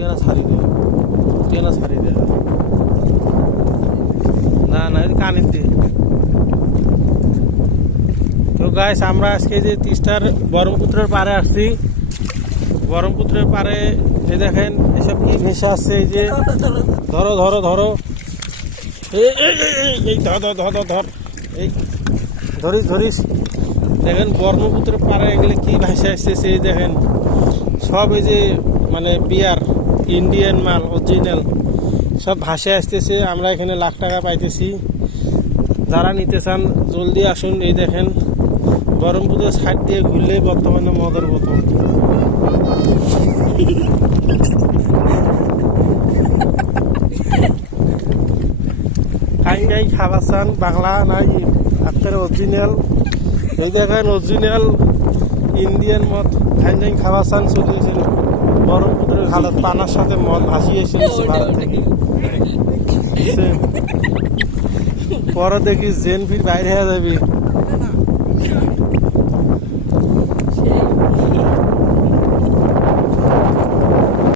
তুই না ছাড়ি দে। তুই না ছাড়ি দে। না না কানের দে। তো গাইস আমরা আজকে যে তিস্তার ব্রহ্মপুত্রের পারে আসছি। ব্রহ্মপুত্রের পারে এই দেখেন এসব কি ভেসে আসছে এই যে ধরো ধরো ধরো। এই ধর ধর ধর ধর, এই ধরিস ধরিস। দেখেন ব্রহ্মপুত্রের পারে এগুলো কি ভাষা আসছে সেই দেখেন। সব এই যে মানে বিয়ার। ইন্ডিয়ান মাল অরিজিনাল সব ভাষায় আসতেছে, আমরা এখানে লাখ টাকা পাইতেছি। যারা নিতে চান, জলদি আসুন, এই দেখেন। ব্রহ্মপুত্রের সাইড দিয়ে ঘুরলেই বর্তমানে মদের বোতল। কাই কাই খাবার চান, বাংলা নাই, আপনার অরিজিনাল এই দেখেন অরিজিনাল ইন্ডিয়ান মদ খাই খাই খাবার চান চলিয়েছেন ব্রহ্মপুত্রের হালত পানার সাথে মদ ভাসিয়েছিল ভারত থেকে? পরে দেখি জেন ফির বাইরে হয়ে যাবি।